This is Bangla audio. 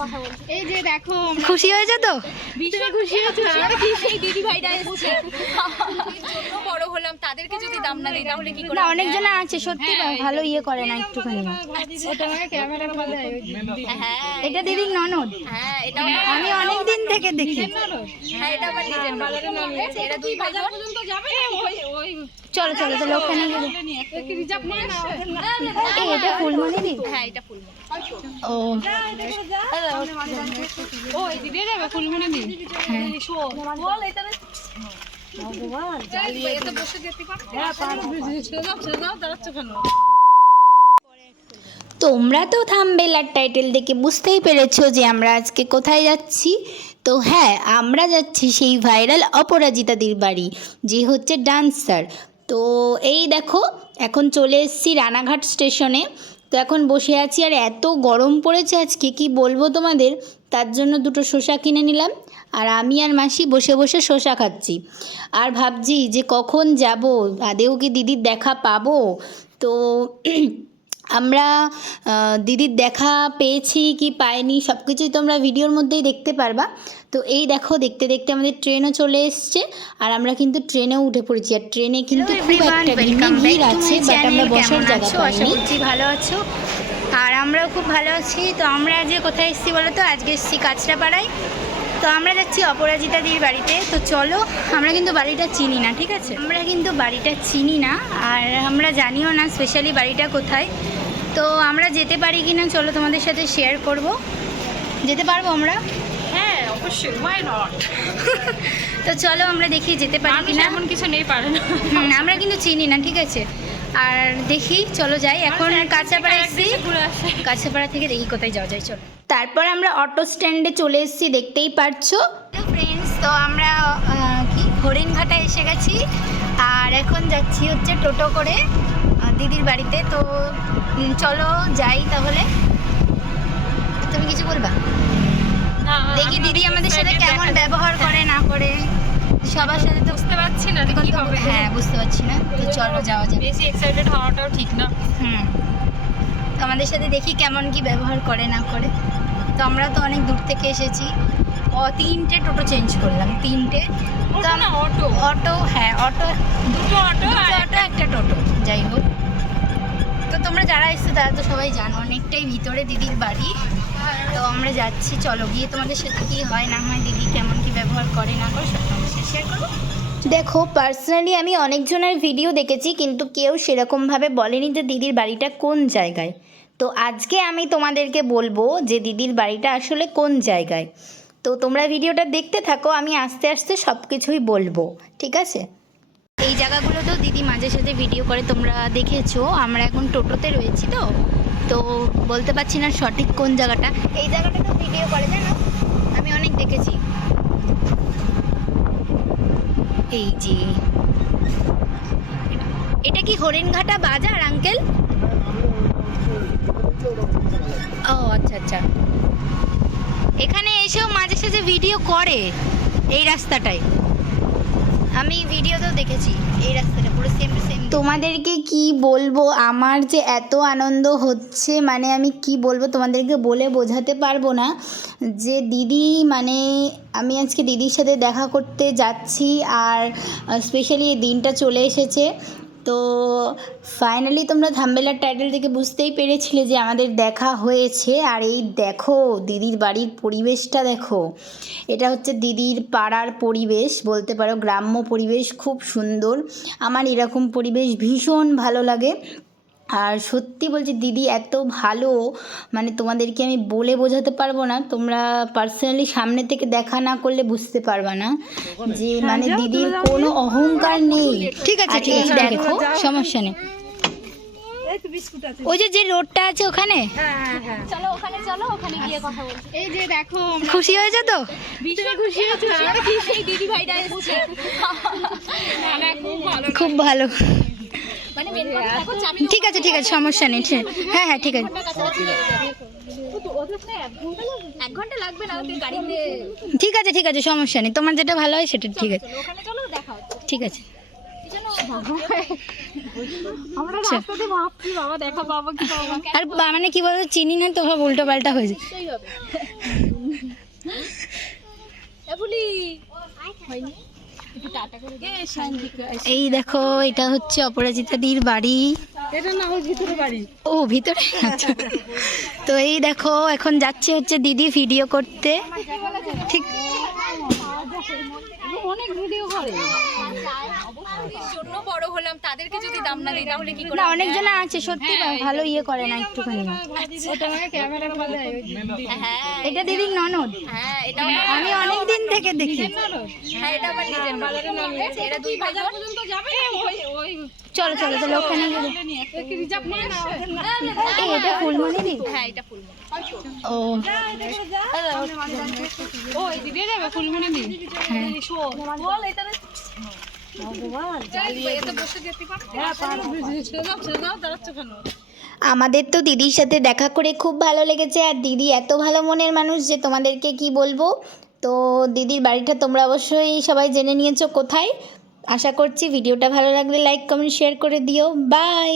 কথা বলছি। এই যে দেখো খুশি হয়েছে তো? ভীষণ খুশি হচ্ছে? আর দিদি ভাইরা এসেছে। বড় হলাম তাদেরকে যদি দাম না দিই তাহলে কি করে না অনেকজন আছে সত্যি ভালো ইয়ে করে না একটুখানি। হ্যাঁ এটা দিদির ননদ। হ্যাঁ এটা আমি অনেক দিন থেকে দেখি। হ্যাঁ এটা আমার নিজের। চলো চলো তাহলে ওখানে গেলে এটা ফুলমণি দি হ্যাঁ এটা ফুল ও। তোমরা তো থাম্বেল আর টাইটেল দেখে বুঝতেই পেরেছ যে আমরা আজকে কোথায় যাচ্ছি। তো হ্যাঁ আমরা যাচ্ছি সেই ভাইরাল অপরাজিতাদির বাড়ি যে হচ্ছে ডান্সার। তো এই দেখো, এখন চলে এসেছি রানাঘাট স্টেশনে। তো এখন বসে আছি, আর এত গরম পড়েছে আজকে, কি বলব তোমাদের? তার জন্য দুটো শসা কিনে নিলাম, আর আমি আর মাসি বসে বসে শসা খাচ্ছি। আর ভাবছি যে কখন যাব, আদেও কি দিদির দেখা পাবো? তো আমরা দিদির দেখা পেয়েছি কি পাইনি সব কিছুই তোমরা ভিডিওর মধ্যেই দেখতে পারবা। তো এই দেখো দেখতে দেখতে আমাদের ট্রেনও চলে এসছে আর আমরা কিন্তু ট্রেনেও উঠে পড়েছি। আর ট্রেনে কিন্তু খুব একটা ভিড় আছে বাট আমরা বসার জায়গা পাইনি। ভালো আছো। আর আমরাও খুব ভালো আছি। তো আমরা যে কোথায় এসেছি বলো তো? আজকে এসেছি কাঁচরাপাড়ায়। তো আমরা যাচ্ছি অপরাজিতাদির বাড়িতে। তো চলো আমরা কিন্তু বাড়িটা চিনি না ঠিক আছে? আমরা কিন্তু বাড়িটা চিনি না আর আমরা জানিও না স্পেশালি বাড়িটা কোথায়। তো আমরা যেতে পারি কি না চলো তোমাদের সাথে শেয়ার করব। যেতে পারব আমরা? হ্যাঁ অবশ্যই ওয়াই নট তো চলো আমরা দেখি যেতে পারি কি না এমন কিছু নেই পারে না। আমরা কিন্তু চিনি না ঠিক আছে? আর দেখি চলো যাই। এখন কাঁচাপাড়া এসেছি। আসে। থেকে দেখি কোথায় যাওয়া যায় চলো। তারপর আমরা অটো স্ট্যান্ডে চলে এসেছি দেখতেই পারছ। ফ্রেন্ডস তো আমরা কি? হরিণঘাটা এসে গেছি। আর এখন যাচ্ছি হচ্ছে টোটো করে। দিদির বাড়িতে তো চলো যাই তাহলে। তুমি কিছু বলবা? দেখি দিদি আমাদের সাথে কেমন ব্যবহার করে না করে। সবার সাথে তো বুঝতে পারছি না কি হবে। হ্যাঁ বুঝতে পারছি না। তো চলো যাওয়া যাবে বেশি এক্সাইটেড হওয়াটাও ঠিক না। হুম। তো আমাদের সাথে দেখি কেমন কি ব্যবহার করে না করে। তো আমরা তো অনেক দূর থেকে এসেছি। ও তিনটে টোটো চেঞ্জ করলাম। তিনটে। অটো। অটো হ্যাঁ অটো। দুটো অটো অটো একটা টোটো। যাই হোক। তোমরা যারা এসছো, তারা তো সবাই জানো, অনেকটাই ভিতরে দিদির বাড়ি। তো আমরা যাচ্ছি, চলো, গিয়ে তোমাদের সাথে কি হয়, না হয় দিদি কেমন কি ব্যবহার করে, না করে সব তোমাদের শেয়ার করব। দেখো পার্সোনালি আমি অনেকজনের ভিডিও দেখেছি, কিন্তু কেউ সেরকমভাবে বলেনি যে দিদির বাড়িটা কোন জায়গায়। তো আজকে আমি তোমাদেরকে বলব যে দিদির বাড়িটা আসলে কোন জায়গায়। তো তোমরা ভিডিওটা দেখতে থাকো, আমি আস্তে আস্তে সব কিছুই বলব, ঠিক আছে? এই জায়গাগুলোতেও দিদি মাঝে সাঝে ভিডিও করে, তোমরা দেখেছ। আমরা এখন টোটোতে রয়েছি তো। তো বলতে পারছি না সঠিক কোন জায়গাটা। এই জায়গাটা তো ভিডিও করে, জানো? আমি অনেক দেখেছি। এই যে। এটা কি হরিণঘাটা বাজার আঙ্কেল ও আচ্ছা আচ্ছা। এখানে এসেও মাঝে সাঝে ভিডিও করে এই রাস্তাটায়। আমি ভিডিওতেও দেখেছি, এই রাস্তাটা পুরো সেম সেম তোমাদেরকে কি বলব? আমার যে এত আনন্দ হচ্ছে মানে আমি কি বলব তোমাদেরকে বলে বোঝাতে পারব না। যে দিদি মানে আমি আজকে দিদির সাথে দেখা করতে যাচ্ছি, আর স্পেশালি এই দিনটা চলে এসেছে। তো ফাইনালি তোমরা থাম্বেলার টাইটেল থেকে বুঝতেই পেরেছিলে যে আমাদের দেখা হয়েছে। আর এই দেখো, দিদির বাড়ির পরিবেশটা দেখো। এটা হচ্ছে দিদির পাড়ার পরিবেশ, বলতে পারো গ্রাম্য পরিবেশ খুব সুন্দর। আমার এরকম পরিবেশ ভীষণ ভালো লাগে। আর সত্যি বলছি দিদি এত ভালো মানে তোমাদেরকে আমি বলে বোঝাতে পারব না তোমরা পার্সোনালি সামনে থেকে দেখা না করলে বুঝতে পারবা না যে মানে দিদির কোনো অহংকার নেই। ঠিক আছে ঠিক আছে দেখো সমস্যা নেই। ওই যে যে রোডটা আছে ওখানে? চলো ওখানে চলো ওখানে গিয়ে কথা বলছি। এই যে দেখো খুশি হয়েছে তো? ভীষণ খুশি দিদি ভাইরা এসেছে। মানে খুব ভালো। ঠিক আছে ঠিক আছে সমস্যা নেই হ্যাঁ হ্যাঁ ঠিক আছে। ঠিক আছে ঠিক আছে সমস্যা নেই। তোমার যেটা ভালো হয় সেটা ঠিক আছে। ওখানে চলো দেখা হচ্ছে। ঠিক আছে। আমরা আচ্ছা। রাস্তাতে ভাবছি বাবা দেখা পাবো কি পাবো আর মানে কি বলতো চিনি না তো সব উল্টো পাল্টা হয়ে যায়। এই দেখো এটা হচ্ছে অপরাজিতাদির বাড়ি। এটা না ওই ভিতরে বাড়ি। ও ভিতরে? আচ্ছা। তো এই দেখো এখন যাচ্ছে হচ্ছে দিদি ভিডিও করতে। ঠিক অনেক ভিডিও করে জন্য বড় হলাম তাদেরকে যদি দাম না দিই তাহলে কি করে না অনেকজন আছে সত্যি ভালো ইয়ে করে না একটুখানি। মধ্যে হ্যাঁ এটা ননদ। হ্যাঁ এটাও আমি অনেক দিন থেকে দেখি। হ্যাঁ এটা আমার নিজের নলেজ এরা দুই ভাই পর্যন্ত যাবে ওই ওই চলো চলো তাহলে ওখানে গেলে। এটা ফুলমণি দি হ্যাঁ এটা ও। ও দিদি যাবে ফুলমনি দি হ্যাঁ। দাঁড়াচ্ছ কেন? আমাদের তো দিদির সাথে দেখা করে খুব ভালো লেগেছে আর দিদি এত ভালো মনের মানুষ যে তোমাদেরকে কি বলব? তো দিদির বাড়িটা তোমরা অবশ্যই সবাই জেনে নিয়েছো কোথায়। আশা করছি ভিডিওটা ভালো লাগলে লাইক কমেন্ট শেয়ার করে দিও। বাই